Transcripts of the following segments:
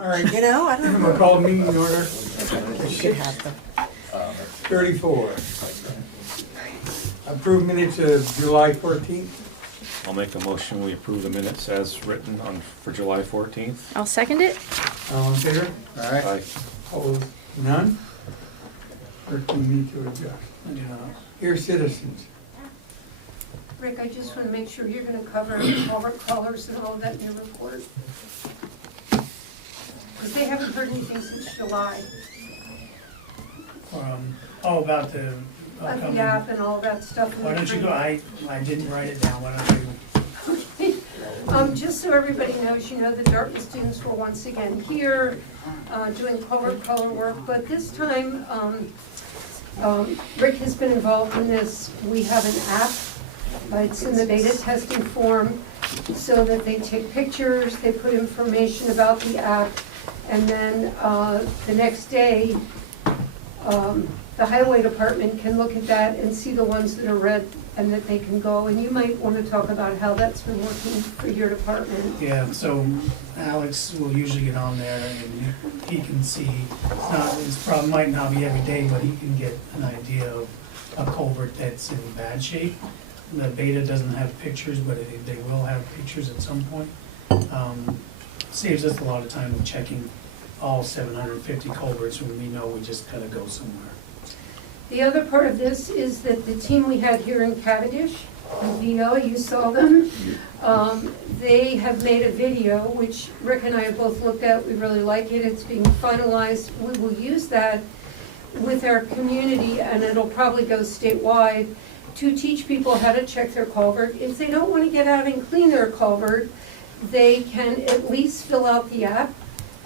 All right, You know, I don't I'm know. gonna call the meeting order. You should have them. 34. Approved minutes of July 14th. I'll make a motion, we approve the minutes as written on, for July 14th. I'll second it. All in favor? Aye. Opposed? None? Clerk, we need to adjust. Here, citizens. Rick, I just want to make sure you're going to cover all our colors and all of that in your report. Because they haven't heard anything since July. About the About upcoming. the app and all that stuff. Why don't you go, I didn't write it down, why don't you? Just so everybody knows, you know, the Dartmouth students were once again here, doing color work, but this time, Rick has been involved in this. We have an app, it's in the beta testing form, so that they take pictures, they put information about the app, and then the next day, the highway department can look at that and see the ones that are red and that they can go. And you might want to talk about how that's been working for your department. Yeah, so Alex will usually get on there and he can see, his problem might not be every day, but he can get an idea of a culvert that's in bad shape. The beta doesn't have pictures, but they will have pictures at some point. Saves us a lot of time of checking all 750 culverts when we know we just gotta go somewhere. The other part of this is that the team we had here in Cavendish, Vino, you saw them, they have made a video, which Rick and I have both looked at. We really like it. It's being finalized. We will use that with our community, and it'll probably go statewide, to teach people how to check their culvert. If they don't want to get out and clean their culvert, they can at least fill out the app,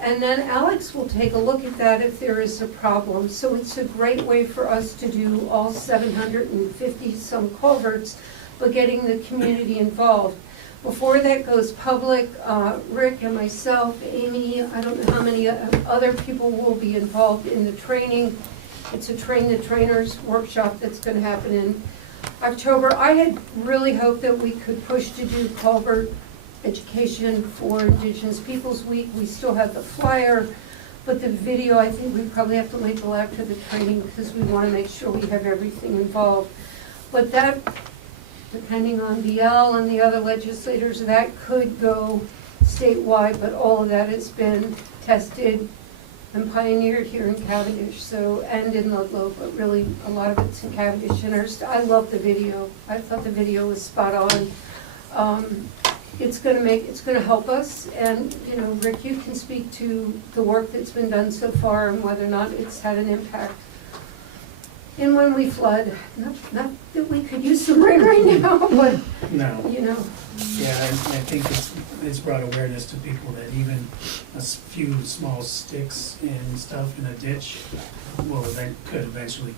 and then Alex will take a look at that if there is a problem. So it's a great way for us to do all 750 some culverts, but getting the community involved. Before that goes public, Rick and myself, Amy, I don't know how many other people will be involved in the training. It's a train the trainers workshop that's going to happen in October. I had really hoped that we could push to do culvert education for Indigenous Peoples Week. We still have the flyer, but the video, I think we probably have to wait till after the training because we want to make sure we have everything involved. But that, depending on BL and the other legislators, that could go statewide, but all of that has been tested and pioneered here in Cavendish, so, and in Ludlow, but really a lot of it's in Cavendish. And I love the video. I thought the video was spot on. It's gonna help us, and, you know, Rick, you can speak to the work that's been done so far and whether or not it's had an impact. And when we flood, not that we could use some rain right now, but, No. you know. Yeah, I think it's brought awareness to people that even a few small sticks and stuff in a ditch could eventually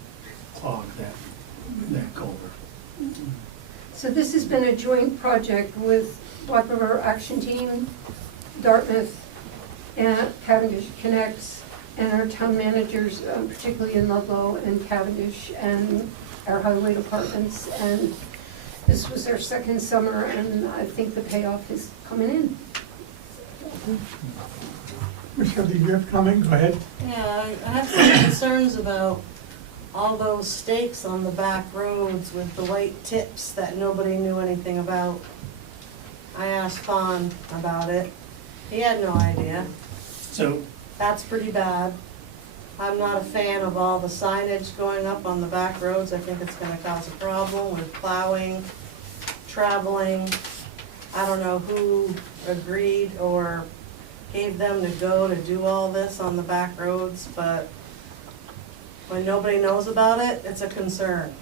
clog that culvert. So this has been a joint project with Black River Action Team, Dartmouth, and Cavendish Connects, and our town managers, particularly in Ludlow and Cavendish, and our highway departments. And this was our second summer, and I think the payoff is coming in. Michelle, did you have a comment? Go ahead. Yeah, I have some concerns about all those stakes on the back roads with the white tips that nobody knew anything about. I asked Fawn about it. He had no idea. So, That's pretty bad. I'm not a fan of all the signage going up on the back roads. I think it's gonna cause a problem with plowing, traveling. I don't know who agreed or gave them to go to do all this on the back roads, but when nobody knows about it, it's a concern.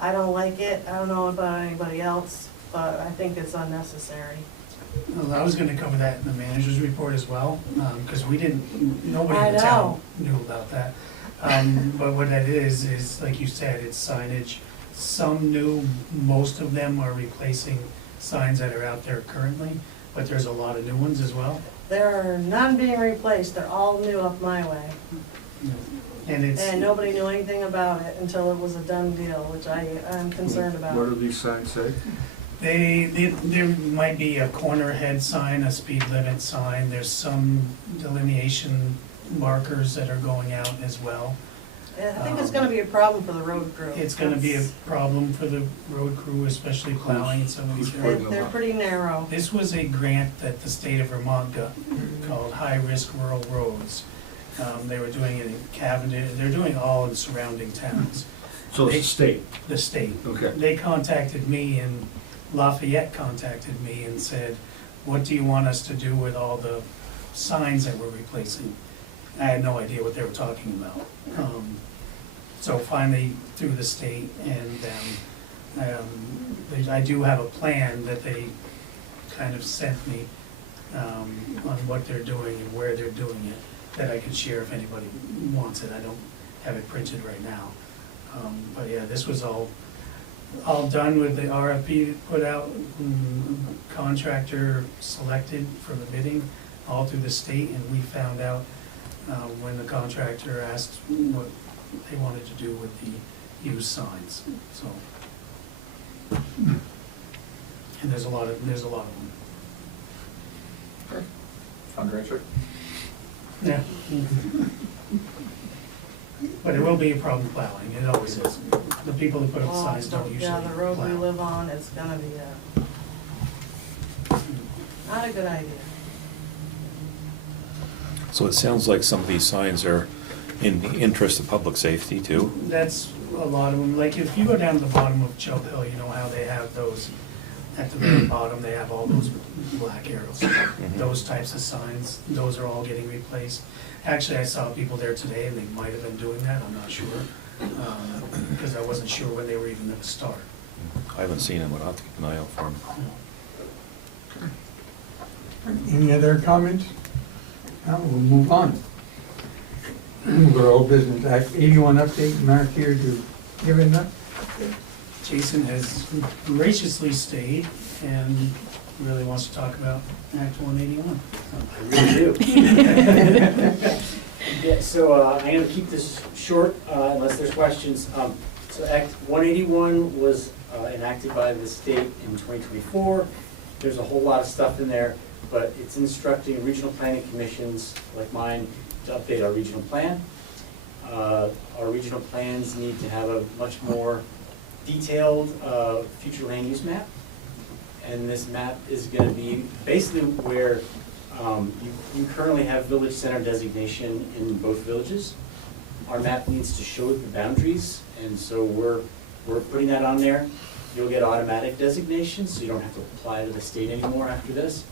I don't like it. I don't know about anybody else, but I think it's unnecessary. well, I was gonna cover that in the manager's report as well, because nobody I in the know. town knew about that. But what that is like you said, it's signage. Some new, most of them are replacing signs that are out there currently, but there's a lot of new ones as well. There are none being replaced. They're all new up my way. And nobody knew anything about it until it was a done deal, which I am concerned about. What do these signs say? There might be a corner head sign, a speed limit sign, there's some delineation markers that are going out as well. I think it's gonna be a problem for the road crew. It's gonna be a problem for the road crew, especially plowing in some of these They're, areas. they're pretty narrow. This was a grant that the state of Vermont got called High Risk Rural Roads. They were doing it in Cavendish, they're doing all in surrounding towns, So it's the state. the state. Okay. They contacted me, and Lafayette contacted me and said, what do you want us to do with all the signs that we're replacing? I had no idea what they were talking about. So finally, through the state and I do have a plan that they kind of sent me on what they're doing and where they're doing it, that I can share if anybody wants it. I don't have it printed right now. But yeah, this was all done with the RFP put out, contractor selected for the bidding, all through the state, and we found out when the contractor asked what they wanted to do with the used signs, so. And there's a lot of them. Fundraiser. Yeah. But it will be a problem plowing, it always is. The people that put up Oh, signs don't usually yeah, plow. the road we live on is gonna be not a good idea. So it sounds like some of these signs are in the interest of public safety too. That's a lot of them, like if you go down to the bottom of Choke Hill, you know how they have those, at the very bottom, they have all those black arrows. Those types of signs, those are all getting replaced. Actually, I saw people there today and they might have been doing that, I'm not sure. Because I wasn't sure when they were even gonna start. I haven't seen them, but I'll have to keep an eye out for them. Any other comments? No, we'll move on. We'll go to old business, Act 81 update, Mark here to give it up. Jason has graciously stayed and really wants to talk about Act 181. I really do. Yeah, so I'm going to keep this short unless there's questions. So Act 181 was enacted by the state in 2024. There's a whole lot of stuff in there, but it's instructing regional planning commissions like mine to update our regional plan. Our regional plans need to have a much more detailed future land use map. And this map is going to be basically where you currently have village center designation in both villages. Our map needs to show the boundaries, and so we're putting that on there. You'll get automatic designation, so you don't have to apply to the state anymore after this.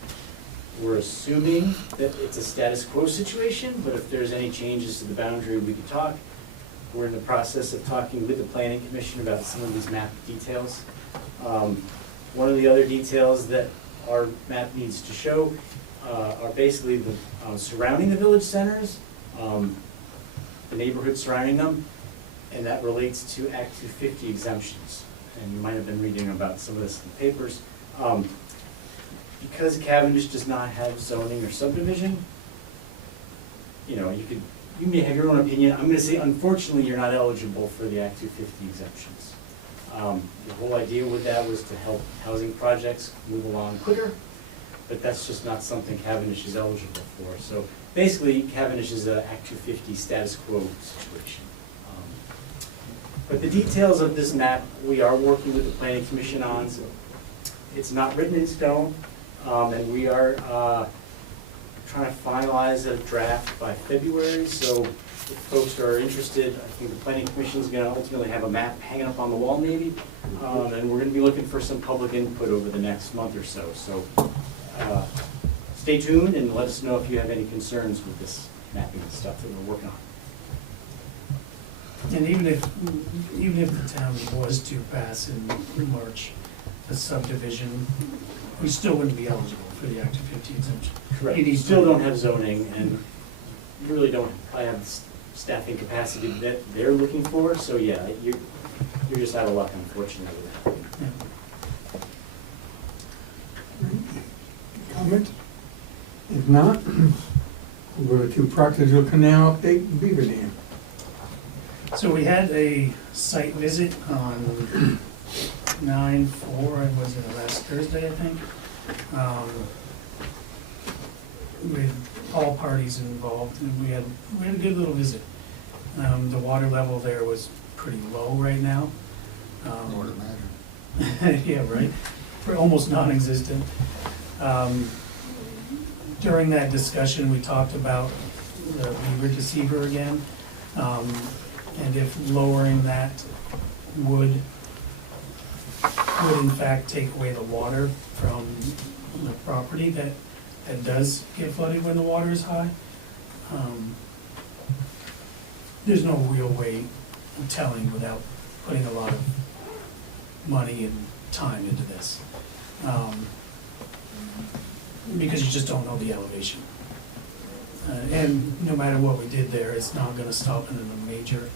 We're assuming that it's a status quo situation, but if there's any changes to the boundary, we could talk. We're in the process of talking with the planning commission about some of these map details. One of the other details that our map needs to show are basically the surrounding the village centers, the neighborhood surrounding them, and that relates to Act 250 exemptions. And you might have been reading about some of this in the papers. Because Cavendish does not have zoning or subdivision, you know, you may have your own opinion. I'm gonna say, unfortunately, you're not eligible for the Act 250 exemptions. The whole idea with that was to help housing projects move along quicker, but that's just not something Cavendish is eligible for. So basically, Cavendish is an Act 250 status quo situation. But the details of this map, we are working with the Planning Commission on. So it's not written in stone, and we are trying to finalize a draft by February. So if folks are interested, I think the Planning Commission is going to ultimately have a map hanging up on the wall maybe, and we're going to be looking for some public input over the next month or so. So stay tuned and let us know if you have any concerns with this mapping and stuff that we're working on. And even if the town was to pass in March, the subdivision, we still wouldn't be eligible for the Act 250 exemption. Correct. You You need still to- don't have zoning, and you really don't have the staffing capacity that they're looking for, so yeah, you're just out of luck, unfortunately, with that. Yeah. Comment? If not, we'll go to Proctorville Canal update, Beaver Dam. So we had a site visit on 9/4, was it last Thursday, I think? With all parties involved, and we had a good little visit. The water level there was pretty low right now. I would imagine. Yeah, right, for almost non-existent. During that discussion, we talked about the beaver deceiver again, and if lowering that would in fact take away the water from the property that does get flooded when the water is high. There's no real way of telling without putting a lot of money and time into this. Because you just don't know the elevation. And no matter what we did there, it's not gonna stop in a major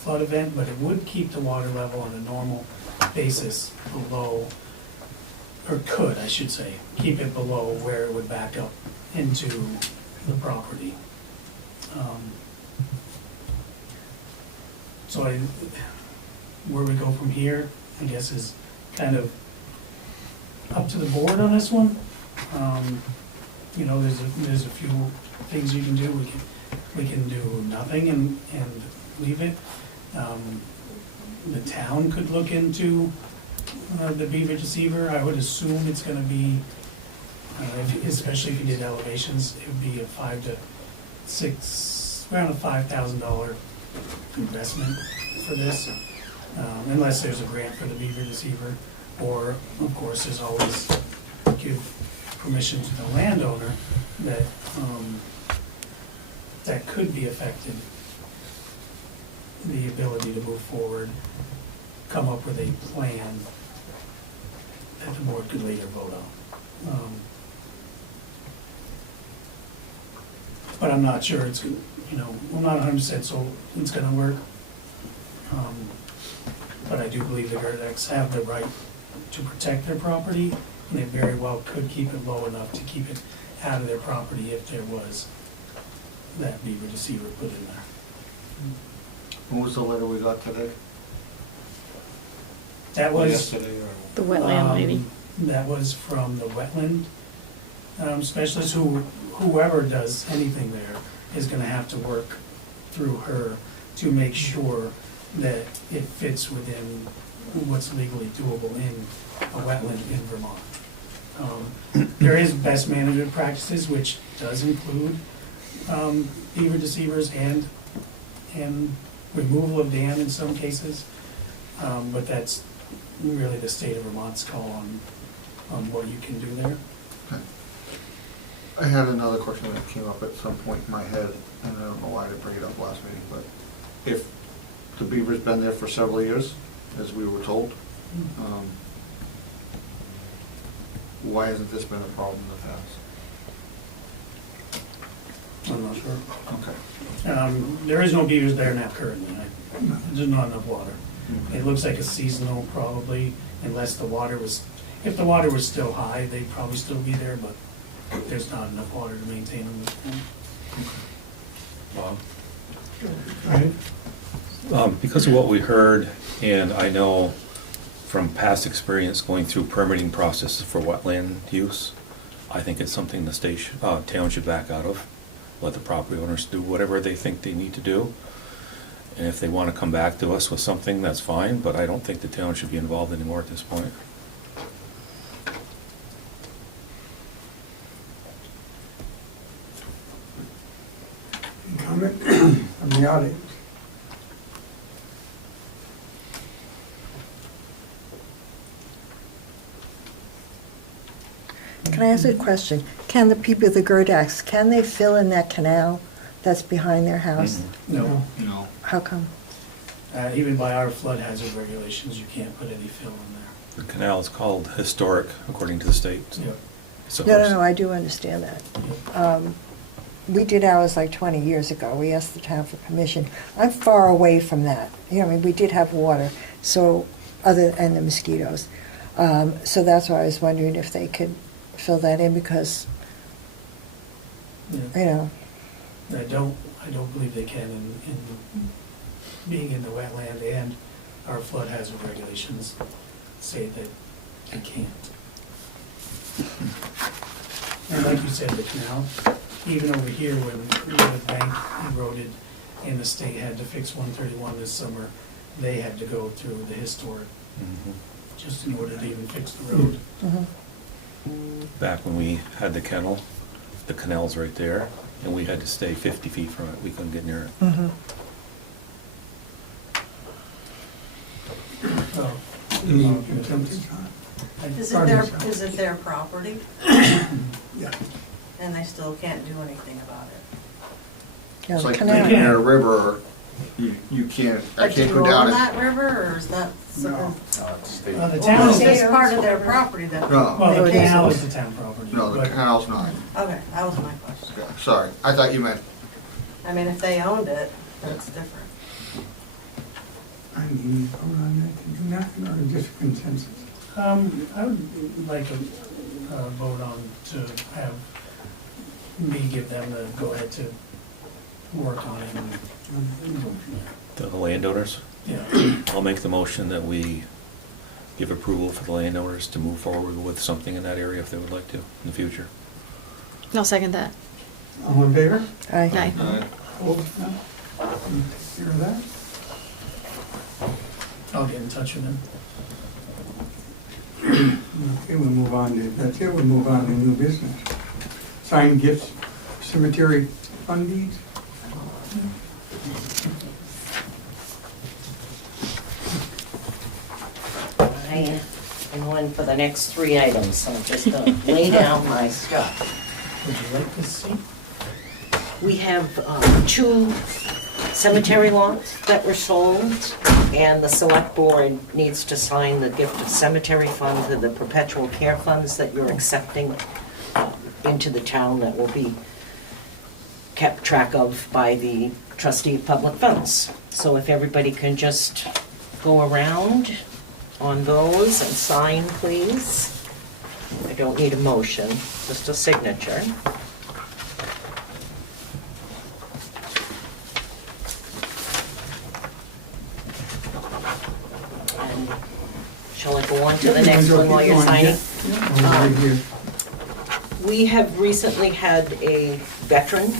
flood event, but it would keep the water level on a normal basis below, or could, I should say, keep it below where it would back up into the property. So where we go from here, I guess, is kind of up to the board on this one. You know, there's a few things you can do. We can do nothing and leave it. The town could look into the beaver deceiver. I would assume it's gonna be, especially if you did elevations, it would be around a $5,000 investment for this, unless there's a grant for the beaver deceiver, or, of course, there's always give permission to the landowner that, that could be affected, the ability to move forward, come up with a plan that the board could later vote on. But I'm not sure it's, I'm not 100% sold it's gonna work. But I do believe the Gerdex have the right to protect their property, and they very well could keep it low enough to keep it out of their property if there was that beaver deceiver put in there. What was the letter we got today? That was. Yesterday or? The wetland lady. That was from the wetland specialist, whoever does anything there is gonna have to work through her to make sure that it fits within what's legally doable in a wetland in Vermont. There is best management practices, which does include beaver deceivers and removal of dam in some cases, but that's really the state of Vermont's call on what you can do there. Okay. I had another question that came up at some point in my head, and I don't know why I didn't bring it up last meeting, but if the beaver's been there for several years, as we were told, why hasn't this been a problem in the past? I'm not sure. Okay. There is no beavers there now currently. There's not enough water. It looks like a seasonal probably, unless if the water was still high, they'd probably still be there, but there's not enough water to maintain them at this point. Bob? Because of what we heard, and I know from past experience going through permitting processes for wetland use, I think it's something the town should back out of. Let the property owners do whatever they think they need to do. And if they want to come back to us with something, that's fine, but I don't think the town should be involved anymore at this point. Comment from the audience? Can I ask a question? Can the people of the Gerdax, can they fill in that canal that's behind their house? No, No. How come? even by our flood hazard regulations, you can't put any fill in there. The canal is called historic, according to the state. Yep. So No, I do understand that. We did ours like 20 years ago. We asked the town for permission. I'm far away from that. I mean, we did have water, and the mosquitoes. So that's why I was wondering if they could fill that in because, Yeah. I don't believe they can in being in the wetland and our flood hazard regulations say that you can't. And like you said, the canal, even over here when the bank eroded and the state had to fix 131 this summer, they had to go through the historic just in order to even fix the road. Back when we had the kennel, the canal's right there, and we had to stay 50 feet from it. We couldn't get near it. So, You need consensus on Is Pardon me, sir. it their property, it? Yeah. and they still can't do anything about it? Yeah, It's the like canal. making a river, you can't, I But can't do go you down own it. that river, or is that something? No, it's state. the Well, town, it's just part of their property that. No. well, No, the it canal isn't. is the town property. No, the but- canal's not. Okay, that was my question. Okay, sorry, I thought you meant, I mean, if they owned it, that's different. I mean, vote on that to do nothing or just consensus? I would like a vote on to have me give them the go-ahead to work on it and go from there. The landowners, Yeah, I'll make the motion that we give approval for the landowners to move forward with something in that area if they would like to in the future. I'll second that. All in favor? Aye. Aye. Opposed? None? You take care of that? I'll get in touch with them. Okay, we'll move on to, that's it, we'll move on to new business. Signed gifts, cemetery fund deeds. I am on for the next 3 items, so I'm just gonna lay down my stuff. Would you like to see? We have 2 cemetery lots that were sold, and the select board needs to sign the gift of cemetery fund to the perpetual care funds that you're accepting into the town that will be kept track of by the trustee of public funds. So if everybody can just go around on those and sign, please. I don't need a motion, just a signature. And shall I go on to the next one while you're signing? Yeah, right here. We have recently had a veteran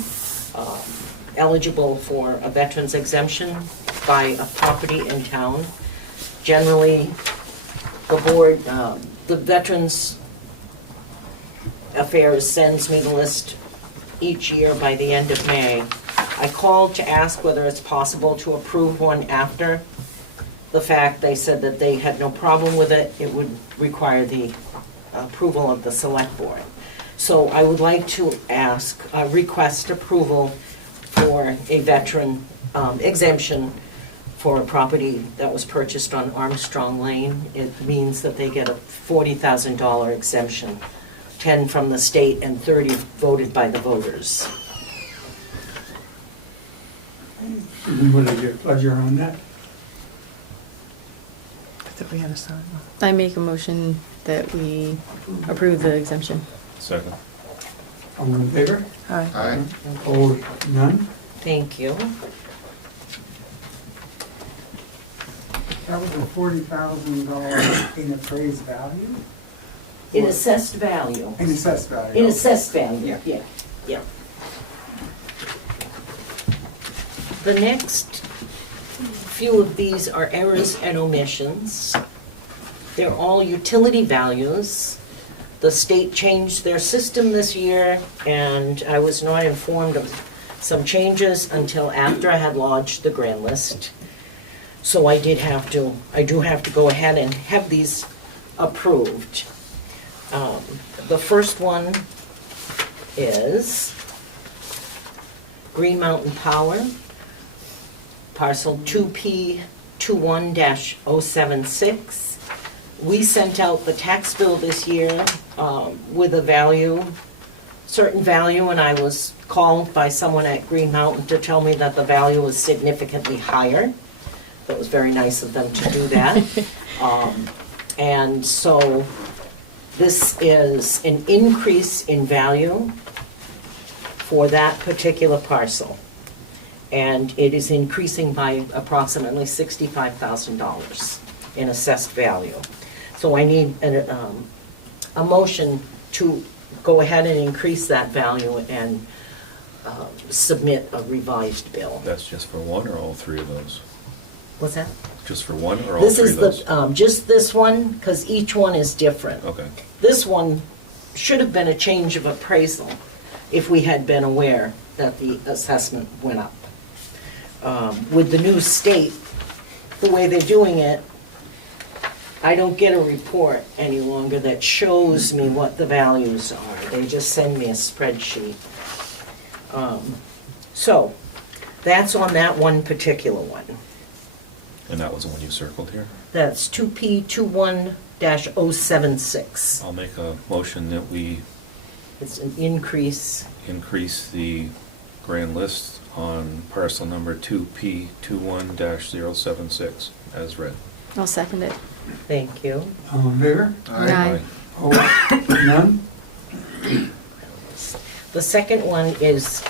eligible for a veteran's exemption by a property in town. Generally, the board, the Veterans Affairs sends me the list each year by the end of May. I called to ask whether it's possible to approve one after the fact. They said that they had no problem with it. It would require the approval of the select board. So I would like to ask, request approval for a veteran exemption for a property that was purchased on Armstrong Lane. It means that they get a $40,000 exemption, 10 from the state and 30 voted by the voters. What is your pleasure on that? I thought we had a sign. I make a motion that we approve the exemption. Second. All in favor? Aye. Aye. Opposed? None? Thank you. That was a $40,000 in appraised value? In assessed value. In assessed value? In assessed value, yeah, yeah. The next few of these are errors and omissions. They're all utility values. The state changed their system this year, and I was not informed of some changes until after I had lodged the grand list. So I do have to go ahead and have these approved. The first one is Green Mountain Power, parcel 2P21-076. We sent out the tax bill this year with a value, certain value, and I was called by someone at Green Mountain to tell me that the value was significantly higher. That was very nice of them to do that. And so this is an increase in value for that particular parcel. and it is increasing by approximately $65,000 in assessed value. So I need a motion to go ahead and increase that value and submit a revised bill. That's just for one or all three of those? What's that? Just for one or all This three is of those? just this one, because each one is different. Okay, This one should have been a change of appraisal if we had been aware that the assessment went up. With the new state, the way they're doing it, I don't get a report any longer that shows me what the values are. They just send me a spreadsheet. So, that's on that one particular one. and that was the one you circled here? That's 2P21-076. I'll make a motion that we It's an increase. increase the grand list on parcel number 2P21-076 as read. I'll second it. Thank you. All in favor? Aye. Opposed? None? The second one is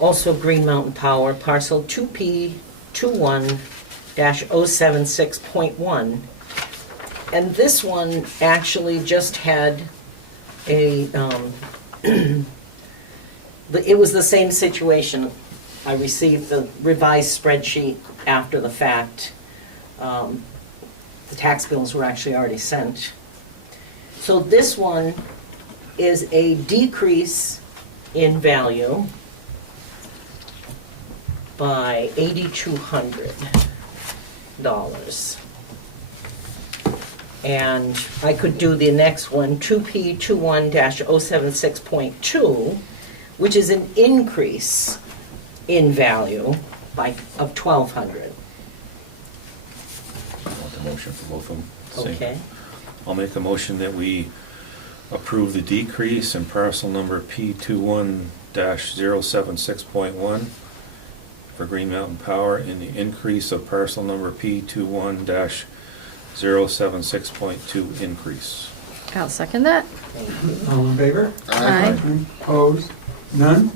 also Green Mountain Power, parcel 2P21-076.1. And this one actually just had a, it was the same situation. I received the revised spreadsheet after the fact. The tax bills were actually already sent. So this one is a decrease in value by $8,200. And I could do the next one, 2P21-076.2, which is an increase in value of $1,200. I want the motion for both of them. Same. Okay? I'll make a motion that we approve the decrease in parcel number P21-076.1 for Green Mountain Power and the increase of parcel number P21-076.2 increase. I'll second that. Thank you. All in favor? Aye. Opposed? None?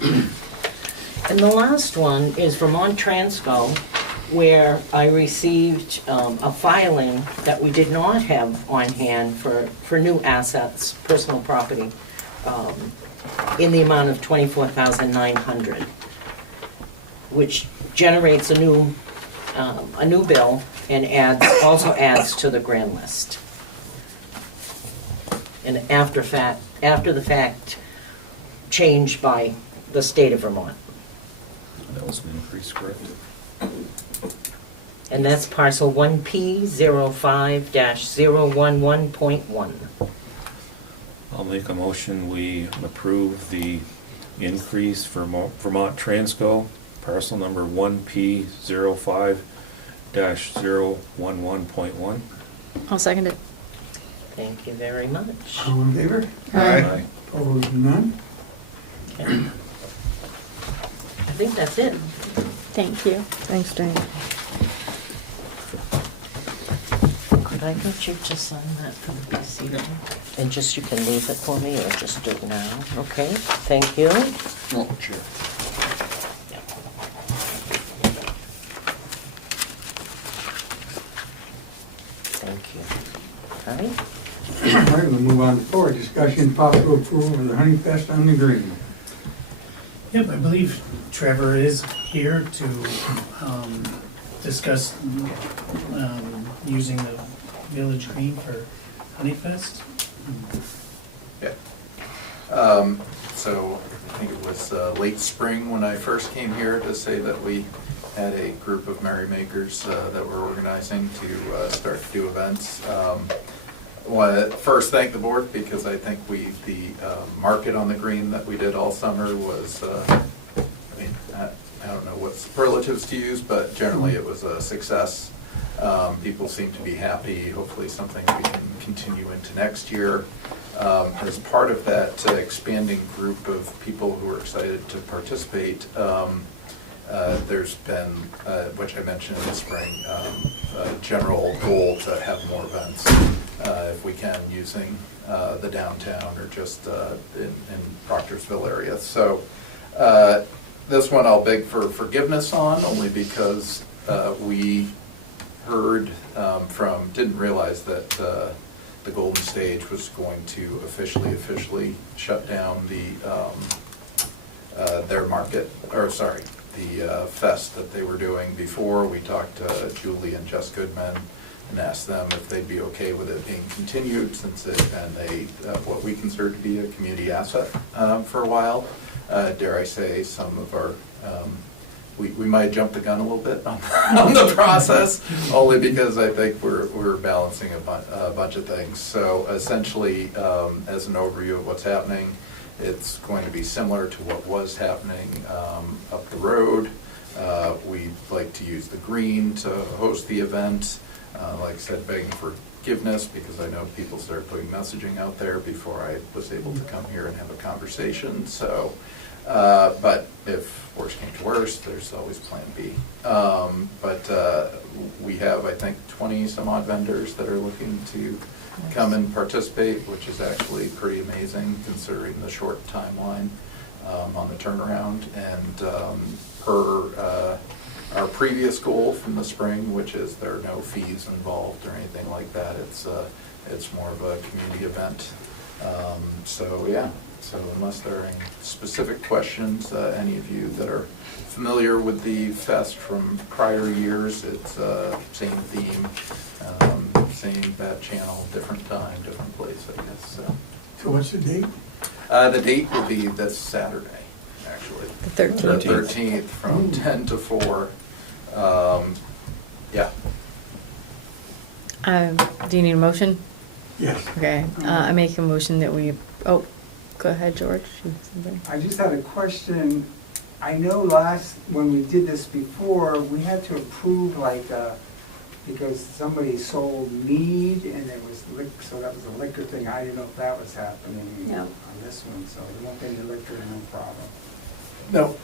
And the last one is Vermont Transco, where I received a filing that we did not have on hand for new assets, personal property, in the amount of $24,900, which generates a new bill and also adds to the grand list. And after the fact, changed by the state of Vermont. That was an increase, correct? And that's parcel 1P05-011.1. I'll make a motion, we approve the increase for Vermont Transco, parcel number 1P05-011.1. I'll second it. Thank you very much. All in favor? Aye. Opposed? None? Okay. I think that's it. Thank you. Thanks, Diane. Could I get you to sign that for the PC? And just, you can leave it for me, or just do it now, okay? Thank you. Oh, sure. Thank you. All right. All right, we'll move on to 4, discussion possible approval of the Honey Fest on the Green. Yep, I believe Trevor is here to discuss using the Village Green for Honeyfest. Yeah. So I think it was late spring when I first came here to say that we had a group of merrymakers that were organizing to start to do events. I want to first thank the board because I think the market on the green that we did all summer was, I don't know what superlatives to use, but generally it was a success. People seem to be happy, hopefully something we can continue into next year. As part of that expanding group of people who are excited to participate, there's been, which I mentioned in the spring, a general goal to have more events, if we can, using the downtown or just in Proctorsville area. So This one I'll beg for forgiveness on, only because we heard didn't realize that the Golden Stage was going to officially shut down their market, or sorry, the fest that they were doing before. We talked to Julie and Jess Goodman and asked them if they'd be okay with it being continued, since it's been what we consider to be a community asset for a while. Dare I say, some of our, we might jump the gun a little bit on the process, only because I think we're balancing a bunch of things. So essentially, as an overview of what's happening, it's going to be similar to what was happening up the road. We'd like to use the green to host the event. Like I said, begging forgiveness because I know people started putting messaging out there before I was able to come here and have a conversation. So, but if worse came to worse, there's always plan B. But we have, I think, 20 some odd vendors that are looking to come and participate, which is actually pretty amazing considering the short timeline on the turnaround. And per our previous goal from the spring, which is there are no fees involved or anything like that, it's more of a community event. So yeah, so unless there are any specific questions, any of you that are familiar with the fest from prior years, it's same theme, same bat channel, different time, different place, I guess. So what's the date? The date will be this Saturday, actually. The 13th. The 13th from 10 to 4. Yeah. Do you need a motion? Yes. Okay, I make a motion that we, oh, go ahead, George. You have something? I just had a question. I know when we did this before, we had to approve because somebody sold mead and there was so that was a liquor thing. I didn't know if that was happening No. on this one, so there won't be any liquor, no problem. No,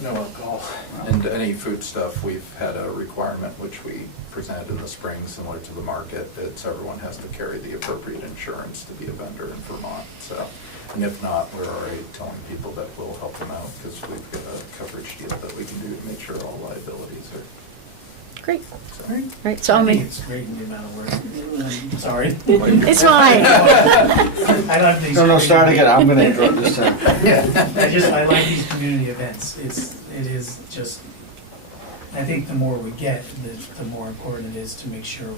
no alcohol. And any food stuff, we've had a requirement which we presented in the spring, similar to the market, that everyone has to carry the appropriate insurance to be a vendor in Vermont. So, and if not, we're already telling people that we'll help them out because we've got a coverage deal that we can do to make sure all liabilities are. Great, So. right, so I'll I think make, it's great in the amount of work. I'm sorry. it's fine. I love these. No, start again, I'm gonna interrupt this time. I like these community events. It is just, I think the more we get, the more important it is to make sure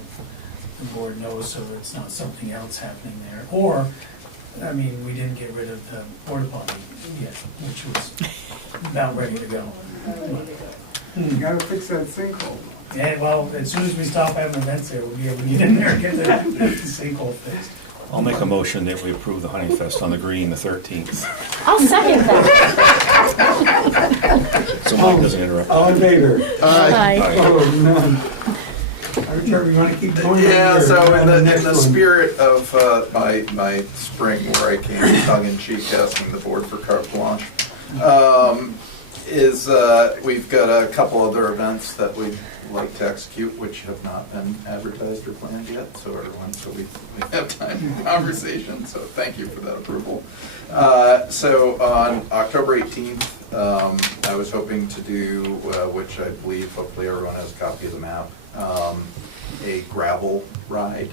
the board knows so it's not something else happening there. Or, I mean, we didn't get rid of the porta potty yet, which was about ready to go. You gotta fix that sinkhole. Yeah, well, as soon as we stop having events there, we'll be able to get in there and get the sinkhole fixed. I'll make a motion that we approve the Honey Fest on the green the 13th. I'll second that. So Mike doesn't interrupt. All in favor? Aye. Oh, none. I'm sure we want to keep going. Yeah, here. so in the Next one. spirit of my spring where I came tongue-in-cheek asking the board for carte blanche, we've got a couple other events that we'd like to execute, which have not been advertised or planned yet, so we have time for conversation, so thank you for that approval. So on October 18th, I was hoping to do, which I believe hopefully everyone has a copy of the map, a gravel ride,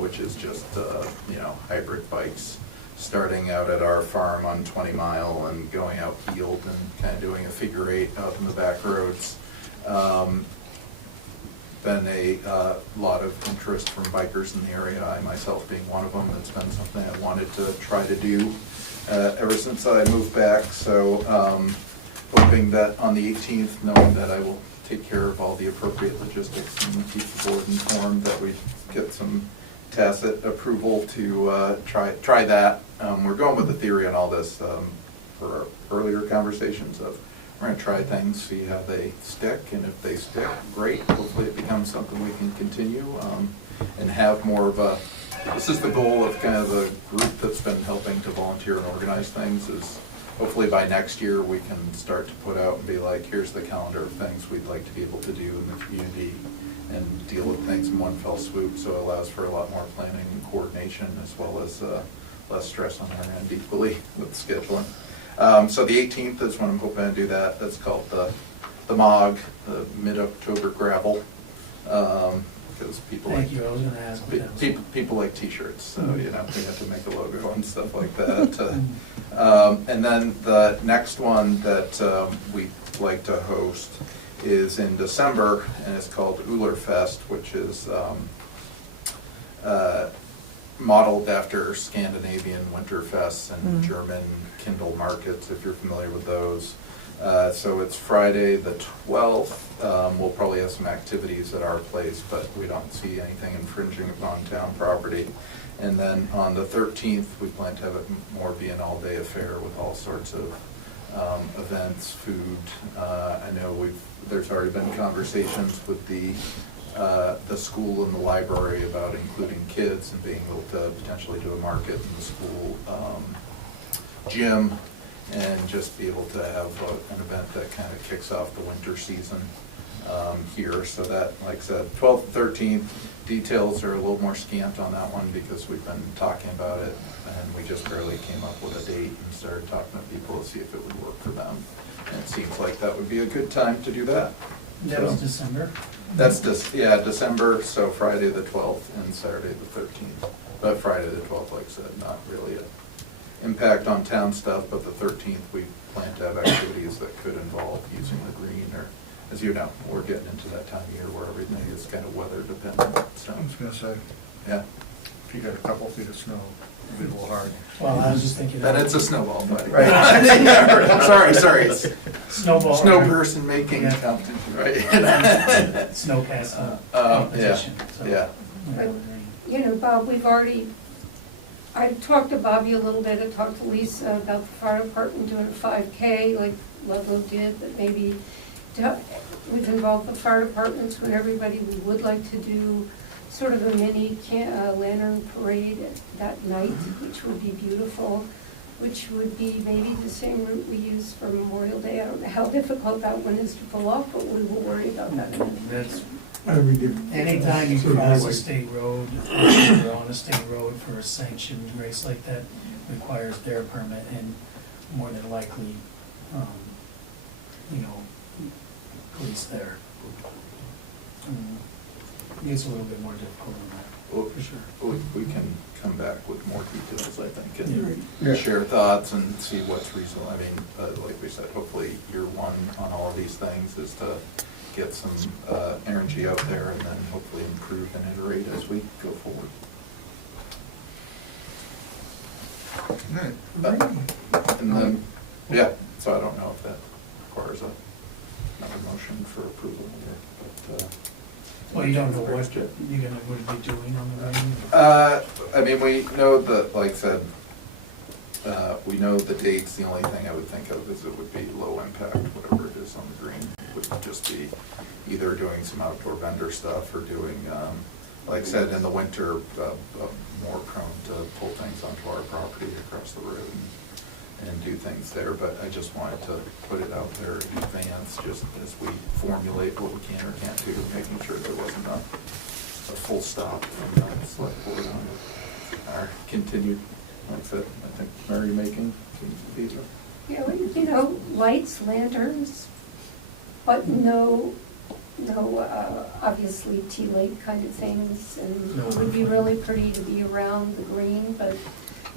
which is just, hybrid bikes, starting out at our farm on 20 Mile and going out field and kind of doing a figure eight out in the back roads. Been a lot of interest from bikers in the area, I myself being one of them. That's been something I wanted to try to do ever since I moved back. So hoping that on the 18th, knowing that I will take care of all the appropriate logistics and keep the board informed, that we get some tacit approval to try that. We're going with the theory on all this for our earlier conversations of we're going to try things, see how they stick, and if they stick, great. Hopefully it becomes something we can continue and have more of a, this is the goal of kind of the group that's been helping to volunteer and organize things, is hopefully by next year we can start to put out and be like, here's the calendar of things we'd like to be able to do in the community and deal with things in one fell swoop, so it allows for a lot more planning and coordination as well as less stress on our end equally with scheduling. So the 18th is when I'm hoping to do that. That's called the MOG, the Mid-October Gravel. Because people like, Thank you, I was gonna ask what that was. people like T-shirts, so, you know, we have to make a logo and stuff like that. And then the next one that we'd like to host is in December, and it's called Ulerfest, which is modeled after Scandinavian Winterfests and German Kindle markets, if you're familiar with those. So it's Friday the 12th. We'll probably have some activities at our place, but we don't see anything infringing upon town property. And then on the 13th, we plan to have it more be an all-day affair with all sorts of events, food. I know there's already been conversations with the school and the library about including kids and being able to potentially do a market in the school gym, and just be able to have an event that kind of kicks off the winter season here. So that, like I said, 12th, 13th, details are a little more scant on that one because we've been talking about it, and we just barely came up with a date and started talking to people to see if it would work for them. And it seems like that would be a good time to do that. That was December? That's December, so Friday the 12th and Saturday the 13th. But Friday the 12th, like I said, not really an impact on town stuff, but the 13th, we plan to have activities that could involve using the green, or, as you know, we're getting into that time of year where everything is kind of weather dependent, so. I was gonna say, Yeah, if you got a couple feet of snow, it'd be a little hard. Well, I was just thinking. then it's a snowball fight. Right. Yeah, sorry. Snowball. Snow person making Yeah. competition, right? Snow casting Yeah, competition. so. yeah. But, you know, Bob, I talked to Bobby a little bit, I talked to Lisa about the fire department doing a 5K like Ludlow did, but maybe we've involved the fire departments when everybody, we would like to do sort of a mini lantern parade that night, which would be beautiful, which would be maybe the same route we use for Memorial Day. I don't know how difficult that one is to pull off, but we will worry about that. That's, We do. anytime you Sort of cross a highway. state road, or on a state road for a sanctioned race like that, requires their permit, and more than likely, police there. It's a little bit more difficult on that, Well, for sure. we can come back with more details, I think, Yeah. and share thoughts and see what's reasonable. I mean, like we said, hopefully year one on all of these things is to get some energy out there and then hopefully improve and iterate as we go forward. And then, yeah, so I don't know if that requires another motion for approval here, but. Well, you don't know what you're gonna, would be doing on the green? I mean, we know that, like I said, we know the dates. The only thing I would think of is it would be low impact, whatever it is on the green. Would just be either doing some outdoor vendor stuff or doing, like I said, in the winter, more prone to pull things onto our property across the road and do things there. But I just wanted to put it out there in advance, just as we formulate what we can or can't do, making sure there wasn't a full stop from the select board on our continued, like I said, I think merrymaking seems to be the. Yeah, you know, lights, lanterns, but no, obviously tea light kind of things, and it would be really pretty to be around the green, but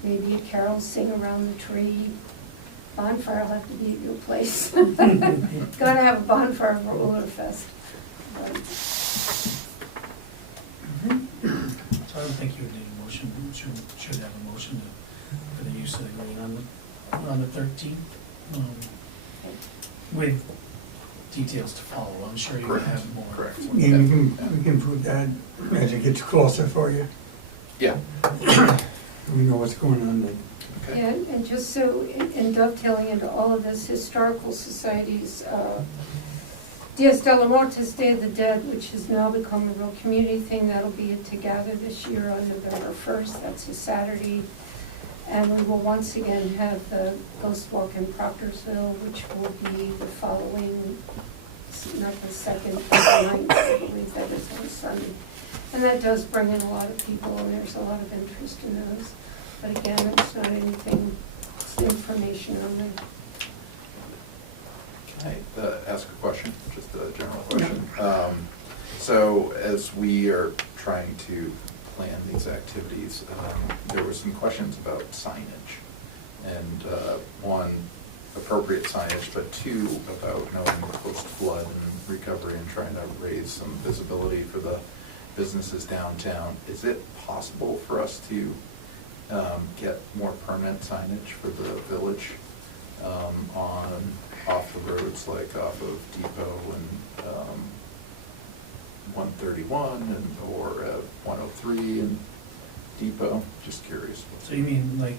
maybe a carol sing around the tree. Bonfire will have to be at your place. Gotta have a bonfire for Ulerfest. So I don't think you would need a motion, you should have a motion for the use of the green on the 13th. With details to follow, I'm sure you're gonna have more. Correct. Yeah, we can prove that as it gets closer for you. Yeah. We know what's going on then. Okay. Yeah, and just so, in dovetailing into all of this, historical societies, Dias de la Montes Day of the Dead, which has now become a real community thing, that'll be together this year on November 1st, that's a Saturday. And we will once again have the Ghost Walk in Proctorsville, which will be the following, not the 2nd, but the 9th, I believe that is on Sunday. And that does bring in a lot of people, and there's a lot of interest in those. But again, it's not anything information on there. Can I ask a question, just a general question? So as we are trying to plan these activities, there were some questions about signage. And one, appropriate signage, but two, about knowing post-flood and recovery and trying to raise some visibility for the businesses downtown. Is it possible for us to get more permanent signage for the village off the roads, like off of Depot and 131 and or 103 and Depot? Just curious. So you mean like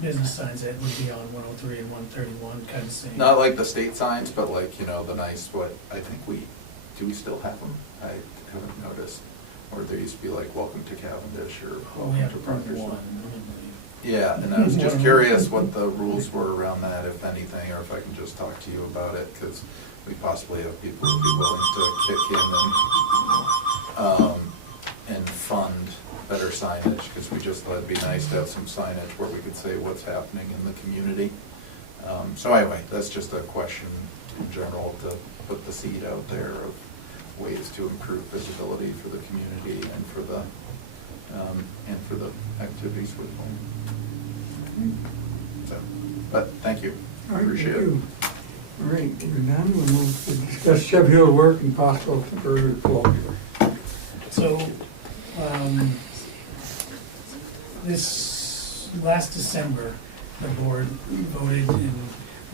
business signs that would be on 103 and 131 kind of thing? Not like the state signs, but like, you know, the nice, what, I think do we still have them? I haven't noticed. Or there used to be like, welcome to Cavendish or Well, we welcome have to to print Proctor's. one. Yeah, and I was just curious what the rules were around that, if anything, or if I can just talk to you about it, because we possibly have people who'd be willing to kick in and fund better signage, because we just thought it'd be nice to have some signage where we could say what's happening in the community. So anyway, that's just a question in general to put the seed out there of ways to improve visibility for the community and for the activities we're doing. So, but thank you, All right, appreciate thank it. you. All right, we're done. We'll move to discuss Sheffield work and possible further closure. So, this last December, the board voted and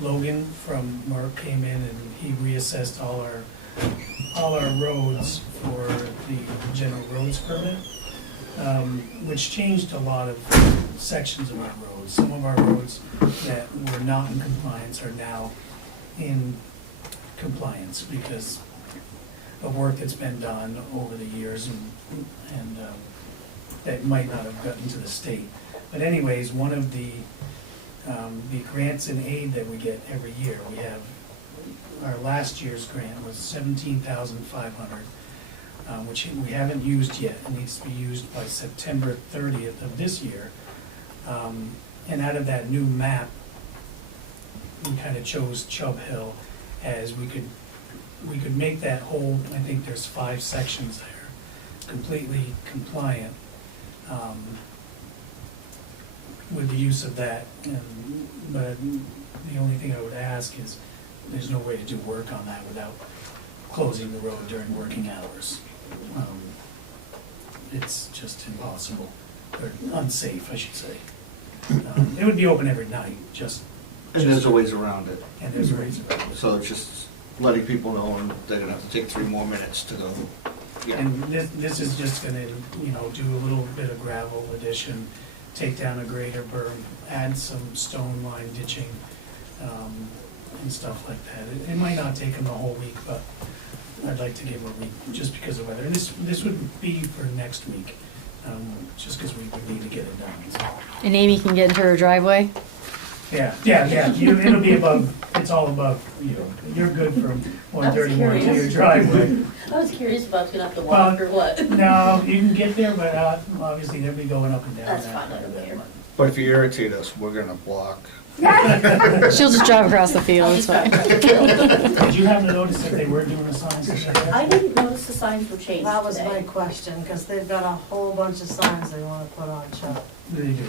Logan from Merck came in and he reassessed all our roads for the general roads permit, which changed a lot of sections of our roads. Some of our roads that were not in compliance are now in compliance because of work that's been done over the years and that might not have gotten to the state. But anyways, one of the grants and aid that we get every year, we have, our last year's grant was $17,500, which we haven't used yet. It needs to be used by September 30th of this year. And out of that new map, we kind of chose Chubb Hill as we could make that whole, I think there's 5 sections there, completely compliant with the use of that. But the only thing I would ask is, there's no way to do work on that without closing the road during working hours. It's just impossible, or unsafe, I should say. It would be open every night, And there's a ways around it. and there's ways around it. So it's just letting people know, and they're gonna have to take 3 more minutes to go. Yeah. And this is just gonna, do a little bit of gravel addition, take down a grader berm, add some stone line ditching, and stuff like that. It might not take them the whole week, but I'd like to give a week, just because of weather. And this would be for next week, just because we would need to get it done. So, And Amy can get into her driveway? yeah, it'll be above, it's all above, you're good from 131 to your driveway. I was curious if I was gonna have to walk or what. No, you can get there, but obviously they'll be going up and down. That's that fine, I quite a don't bit. care. But if you irritate us, we're gonna block. She'll just drive across the field, I'll it's just fine. drive around the field. Did you happen to notice that they were doing the signs and stuff? I didn't notice the signs were changed That was my today. question, because they've got a whole bunch of signs they wanna put on Chubb. They do.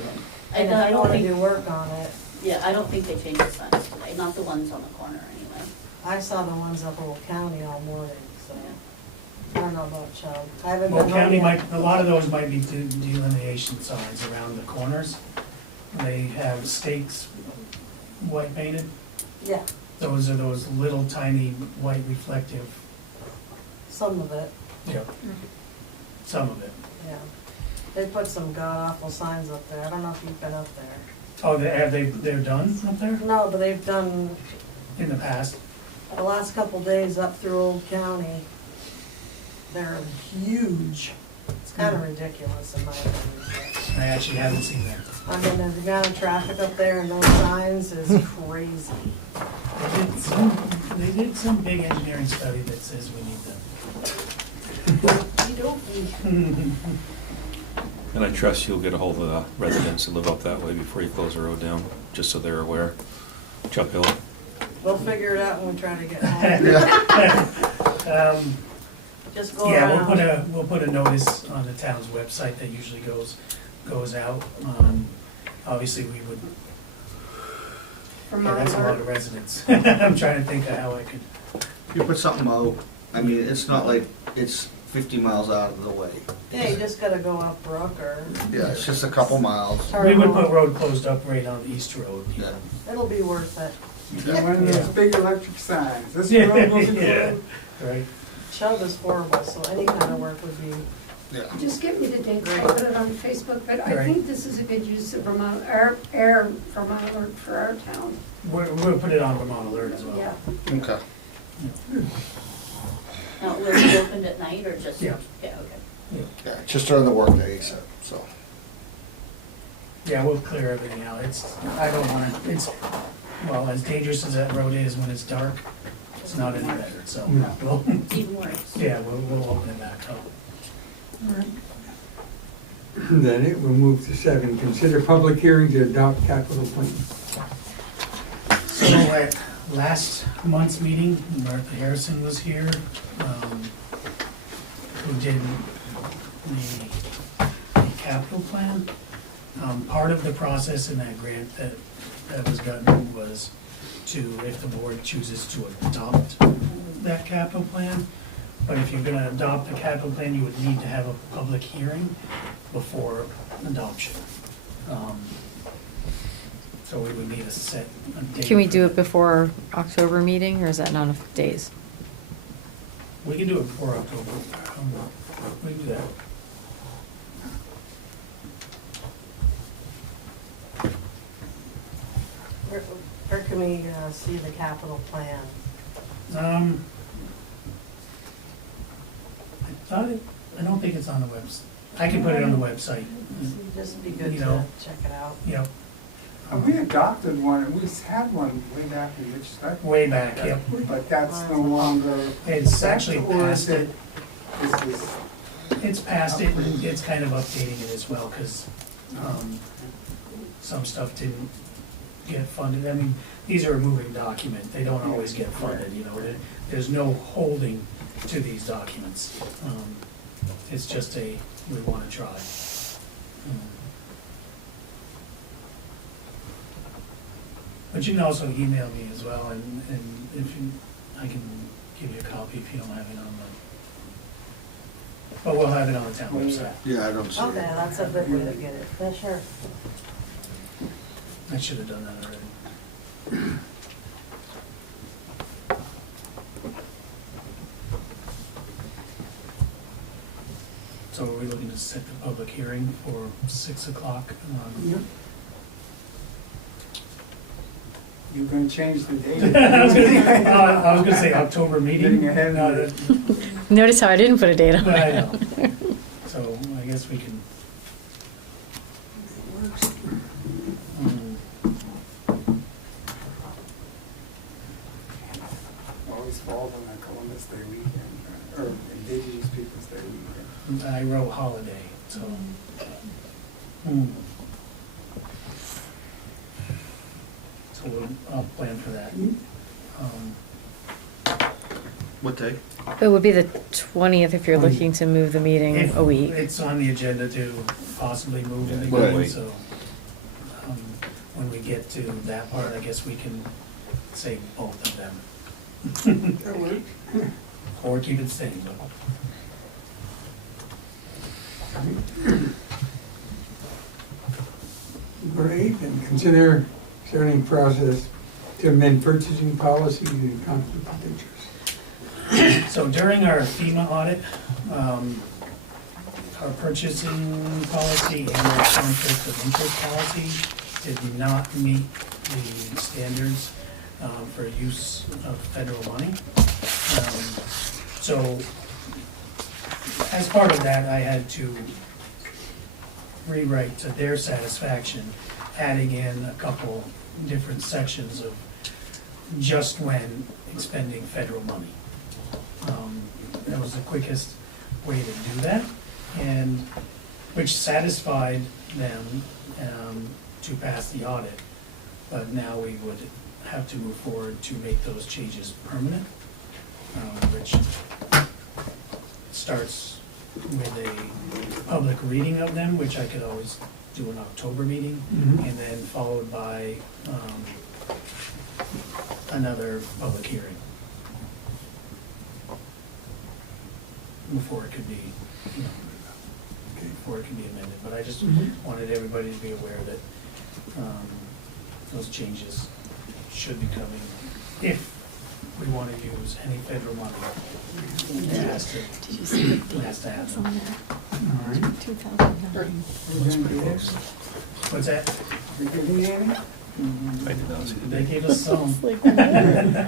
And if I they don't wanna think, do work on it, yeah, I don't think they changed the signs today, not the ones on the corner anyway. I saw the ones up Old County all morning, so I don't know about Chubb. I haven't Well, been county home yet. a lot of those might be delineation signs around the corners. They have stakes white painted. Yeah, Those are those little tiny white reflective, some of it, some of it. yeah. They put some god-awful signs up there. I don't know if you've been up there. Oh, they're done up there No, but they've done in the past? the last couple days up through Old County. They're huge. It's kind of ridiculous in my opinion. I actually haven't seen that. I mean, the amount of traffic up there and those signs is crazy. They did some big engineering study that says we need them. And I trust you'll get a hold of the residents that live up that way before you close the road down, just so they're aware. Chuck Hill. We'll figure it out when we try to get home. Just go Yeah, around. we'll put a notice on the town's website that usually goes out. Obviously, we would, yeah, that's a lot of residents. I'm trying to think of how I could, You put something out, I mean, it's not like it's 50 miles out of the way. Yeah, you just gotta go up Brook or. Yeah, it's just a couple miles. or we would home. put road closed up right on the East Road. Yeah. It'll be worth it. One of those Yeah. big electric signs, this Yeah, road goes into yeah. road. Right. Chubb is horrible, so any kind of work would be, Yeah. Just give me the dates, I'll put it on Facebook, but I Right. think this is a good use of Vermont, air Vermont alert for our town. We'll put it on Vermont Alert as well. Yeah. Okay. Now, will it be opened at night or just? Yeah. Yeah, okay. Yeah, just during the workday, so. Yeah, we'll clear everything out. I don't wanna, well, as dangerous as that road is when it's dark, it's not any better, so. No. We'll, Even worse. yeah, we'll open it back up. Then it, we'll move to 7, consider public hearing to adopt capital plan. So at last month's meeting, Martha Harrison was here, who did the capital plan. Part of the process in that grant that was gotten was to, if the board chooses to adopt that capital plan. But if you're gonna adopt the capital plan, you would need to have a public hearing before adoption. So we would need a set a date. Can we for do that. it before October meeting, or is that not enough days? We can do it before October. We can do that. where can we see the capital plan? I don't think it's on the website. I can put it on the website. Just be good You to know. check it out. Yep, We adopted one, and we had one way back in Rich Stuck, way back, yep. but that's no longer. It's actually Or is past it. This is, It's past it, and it's kind of updating it as well, because some stuff didn't get funded. I mean, these are a moving document, they don't always get funded, you know, there's no holding to these documents. It's just we want to try. But you can also email me as well, and if you, I can give you a copy if you don't have it on the, but we'll have it on the town website. Yeah, I don't see it. Okay, that's a good way to get it. Yeah, sure. I should have done that already. So are we looking to set the public hearing for 6 o'clock? you're gonna change the date. I was gonna say October meeting. Getting ahead of No, it. that- Notice how I didn't put a date on But I it. know. So I guess we can. Always falls on that Columbus Day weekend, or Indigenous Peoples' Day weekend. I wrote holiday, so. So I'll plan for that. What day? It would be the 20th if you're looking to move the meeting If a week. It's on the agenda to possibly move it Yeah, again, right. so when we get to that part, I guess we can say both of them. That works. Or keep it same. Great, and consider starting process to amend purchasing policies and conflict of interest. So during our FEMA audit, our purchasing policy and our conflict of interest policy did not meet the standards for use of federal money. So as part of that, I had to rewrite to their satisfaction, adding in a couple different sections of just when expending federal money. That was the quickest way to do that, and which satisfied them to pass the audit. But now we would have to move forward to make those changes permanent, which starts with a public reading of them, which I could always do an October meeting, Mhm. and then followed by another public hearing before it could be, you know, before it can be amended. But I just Mhm. wanted everybody to be aware that those changes should be coming if we want to use any federal money. It has to, Did you see the it has to happen. on that? All right. 2009. That's pretty close. What's that? We getting any? I did not see They the gave us some. It's like, what? I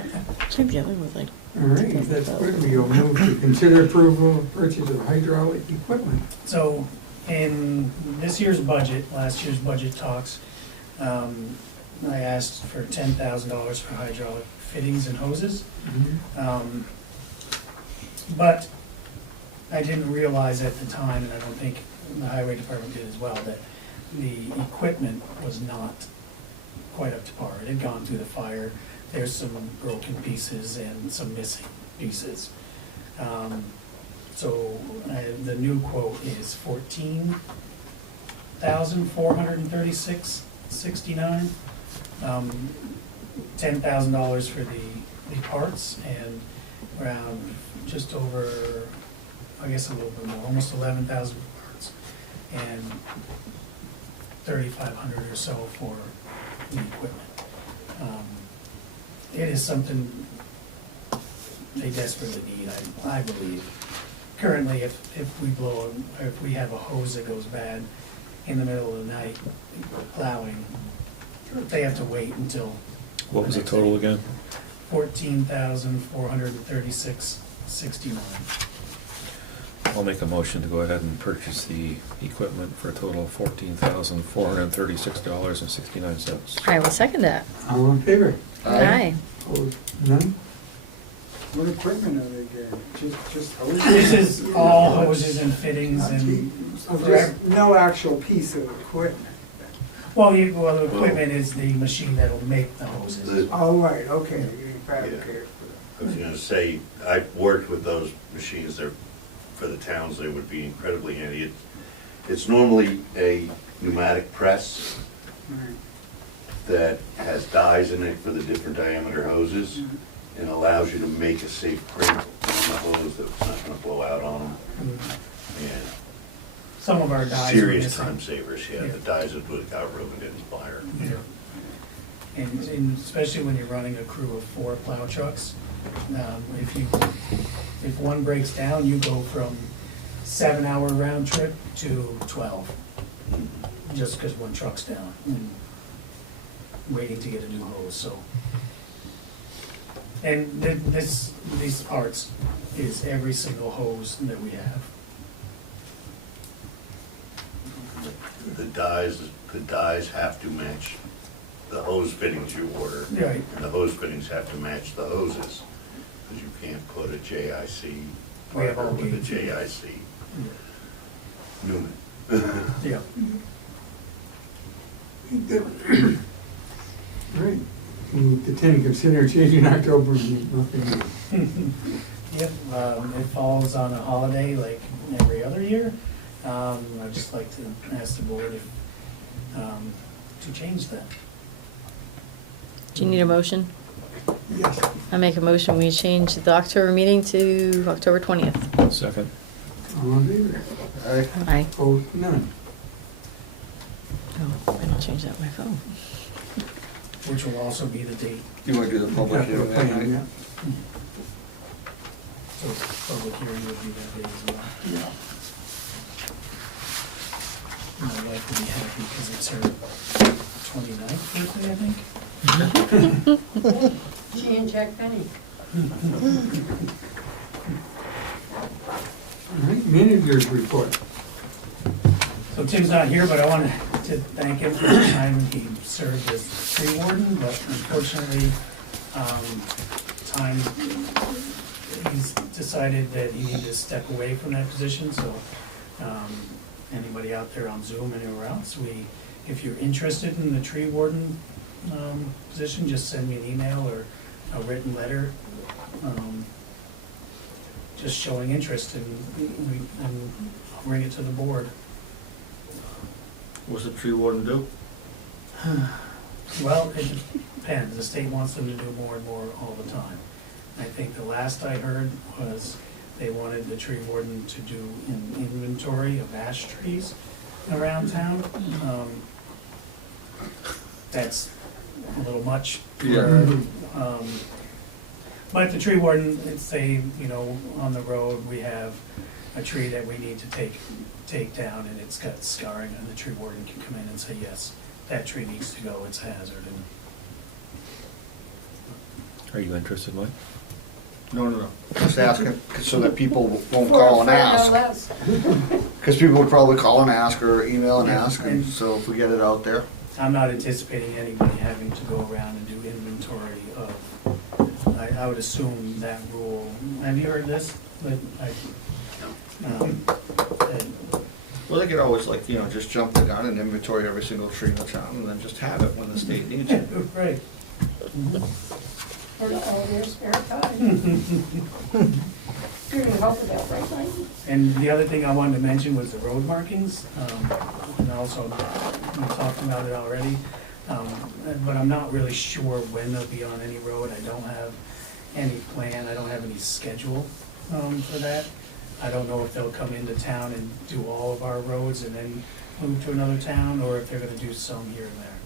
think the other one was like, All right, if that's good, we'll move to consider approval of purchase of hydraulic equipment. So in this year's budget, last year's budget talks, I asked for $10,000 for hydraulic fittings and hoses. But I didn't realize at the time, and I don't think the highway department did as well, that the equipment was not quite up to par. It had gone through the fire. There's some broken pieces and some missing pieces. So the new quote is $14,436.69. $10,000 for the parts, and around just over, I guess a little bit more, almost 11,000 for parts, and 3,500 or so for the equipment. It is something they desperately need, I believe. Currently, if we blow, or if we have a hose that goes bad in the middle of the night plowing, they have to wait until. What was the total again? $14,436.69. I'll make a motion to go ahead and purchase the equipment for a total of $14,436.69. I will second that. All in favor? Aye. Opposed? None? What equipment are they getting? Just hoses? This is all hoses and fittings and, So just no actual piece of equipment? well, the equipment is the machine that'll make the hoses. Oh, right, okay, you fabricate. I was gonna say, I've worked with those machines, they're, for the towns, they would be incredibly handy. It's normally a pneumatic press Right. that has dies in it for the different diameter hoses, and allows you to make a safe print on the hose that's not gonna blow out on them. And Some of our dies are serious missing. time savers, yeah, Yeah. the dies that would have got ruined in the fire. Yeah. And especially when you're running a crew of 4 plow trucks, if one breaks down, you go from 7-hour round trip to 12, just because one truck's down and waiting to get a new hose, so. And these parts is every single hose that we have. The dies have to match the hose fittings you order. Right. And the hose fittings have to match the hoses, because you can't put a JIC We have all partner with a gauge. JIC Newman. Yeah. All right. Move to 10, consider changing October, nothing. Yep, it falls on a holiday like every other year. I'd just like to ask the board if, to change that. Do you need a motion? Yes. I make a motion, we change the October meeting to October 20th. Second. All in favor? Aye. Opposed? None? Oh, I don't change that on my phone. Which will also be the date, You wanna do the public Capital hearing that plan, night? yeah. so public hearing would be that day as well. Yeah. My wife will be happy because it's her 29th birthday, I think. She and Jack Benny. All right, managers report. So Tim's not here, but I wanted to thank him for the time he served as tree warden, but unfortunately, he's decided that he needed to step away from that position, so anybody out there on Zoom, anywhere else, if you're interested in the tree warden position, just send me an email or a written letter, just showing interest, and I'll bring it to the board. What's the tree warden do? Well, it depends. The state wants them to do more and more all the time. I think the last I heard was they wanted the tree warden to do an inventory of ash trees around town. That's a little much for, but the tree warden, it's say, you know, on the road, we have a tree that we need to take down and it's got scarring, and the tree warden can come in and say, yes, that tree needs to go, it's a hazard. And Are you interested, Mike? No. Just asking, so that people won't call and For ask. no less. Because people would probably call and ask or email and ask, and so if we get it out there. I'm not anticipating anybody having to go around and do inventory of, I would assume that rule, have you heard this? That Well, they could always just jump the gun and inventory every single tree in the town and then just have it when the state needs it. Right. For all their spare time. You're gonna help with that, right, Mike? And the other thing I wanted to mention was the road markings, and also, we talked about it already, but I'm not really sure when they'll be on any road. I don't have any plan, I don't have any schedule for that. I don't know if they'll come into town and do all of our roads and then move to another town, or if they're gonna do some here and there.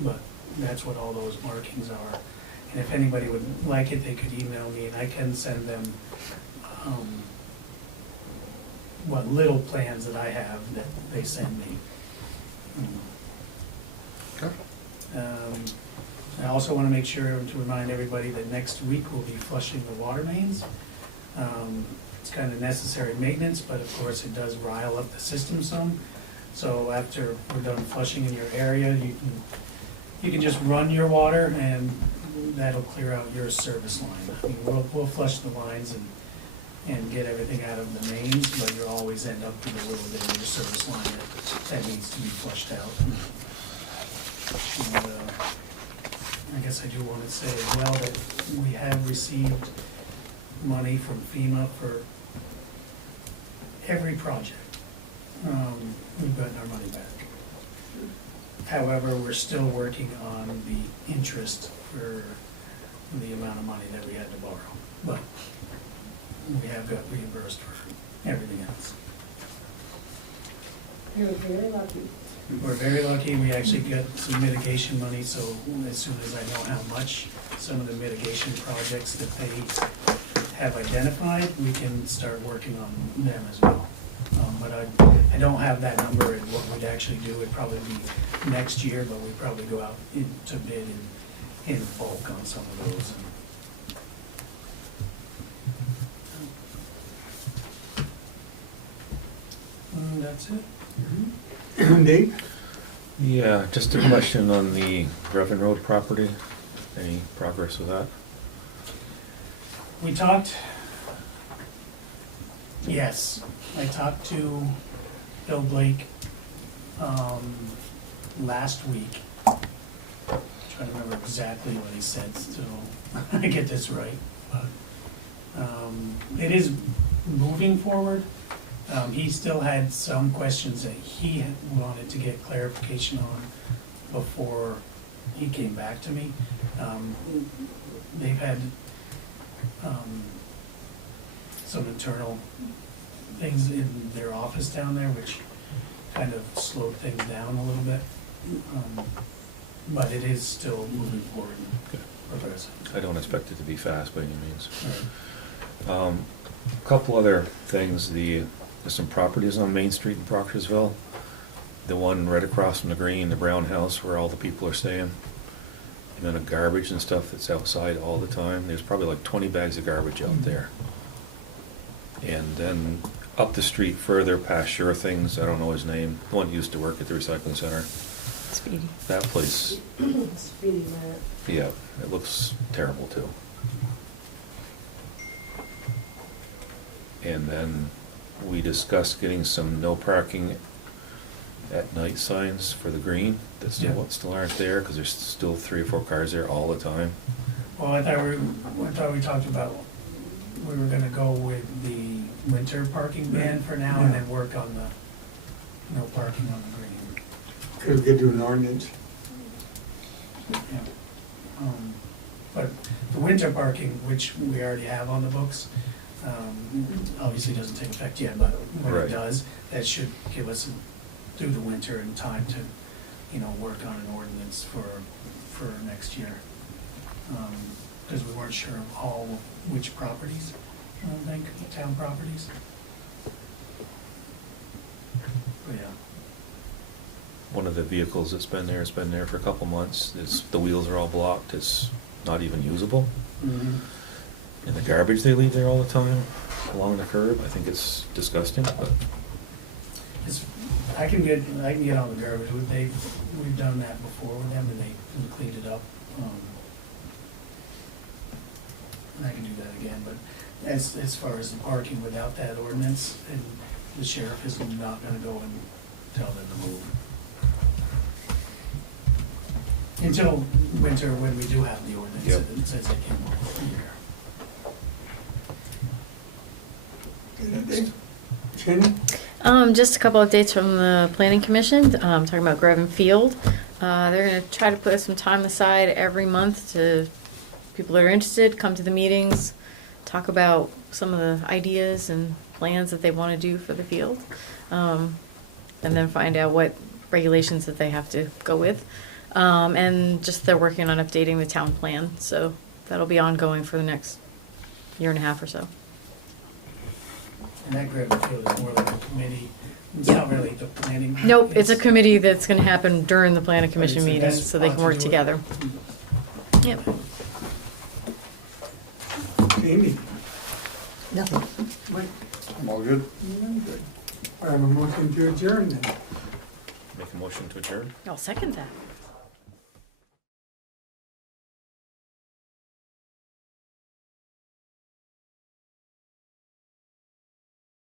But that's what all those markings are. And if anybody would like it, they could email me, and I can send them what little plans that I have that they send me. Okay. I also want to make sure to remind everybody that next week we'll be flushing the water mains. It's kind of necessary maintenance, but of course it does rile up the system some. So after we're done flushing in your area, you can just run your water, and that'll clear out your service line. I mean, we'll flush the lines and get everything out of the mains, but you'll always end up with a little bit of your service line that needs to be flushed out. And, I guess I do want to say as well that we have received money from FEMA for every project. We've gotten our money back. However, we're still working on the interest for the amount of money that we had to borrow. But we have got reimbursed for everything else. You're very lucky. We're very lucky. We actually got some mitigation money, so as soon as I know how much some of the mitigation projects that they have identified, we can start working on them as well. But I don't have that number, and what we'd actually do would probably be next year, but we'd probably go out to bid in bulk on some of those. And that's it. Dave? Yeah, just a question on the Revan Road property. Any progress with that? We talked, yes, I talked to Bill Blake last week. Trying to remember exactly what he said, so I get this right. But it is moving forward. He still had some questions that he had wanted to get clarification on before he came back to me. They've had some internal things in their office down there which kind of slowed things down a little bit. But it is still moving forward and progressing. I don't expect it to be fast by any means. A couple other things, there's some properties on Main Street in Proctorsville. The one right across from the green, the brown house where all the people are staying. And then the garbage and stuff that's outside all the time. There's probably like 20 bags of garbage out there. And then up the street further past Sure Things, I don't know his name, the one who used to work at the recycling center. Speedy. That place, Speedy minute. yeah, it looks terrible too. And then we discussed getting some no parking at night signs for the green that still aren't there, because there's still 3 or 4 cars there all the time. Well, I thought we talked about, we were gonna go with the winter parking ban for now and then work on the no parking on the green. Could we do an ordinance? Yeah. But the winter parking, which we already have on the books, obviously doesn't take effect yet, but when Right. it does, that should give us through the winter in time to, work on an ordinance for next year. Because we weren't sure of which properties, I don't think, town properties. But yeah. One of the vehicles that's been there has been there for a couple months. The wheels are all blocked. It's not even usable. Mm-hmm. And the garbage they leave there all the time along the curb, I think it's disgusting, but I can get on the garbage. We've done that before with them, and they cleaned it up. And I can do that again, but as far as the parking without that ordinance, and the sheriff is not gonna go and tell them to move. Until winter, when we do have the ordinance, Yep. it says they can move here. Shannon? Just a couple updates from the planning commission, talking about Grevin Field. They're gonna try to put some time aside every month to, people that are interested, come to the meetings, talk about some of the ideas and plans that they wanna do for the field. And then find out what regulations that they have to go with. And just they're working on updating the town plan, so that'll be ongoing for the next 1.5 years or so. And that Grevin Field is more like a committee. It's not really the planning. Nope, it's a committee that's gonna happen during the planning But commission it's the meetings, best so they spot can to work do it. together. Yep. Amy? Nothing. Mike? I'm all good. Good. I have a motion to adjourn then. make a motion to adjourn. I'll second that.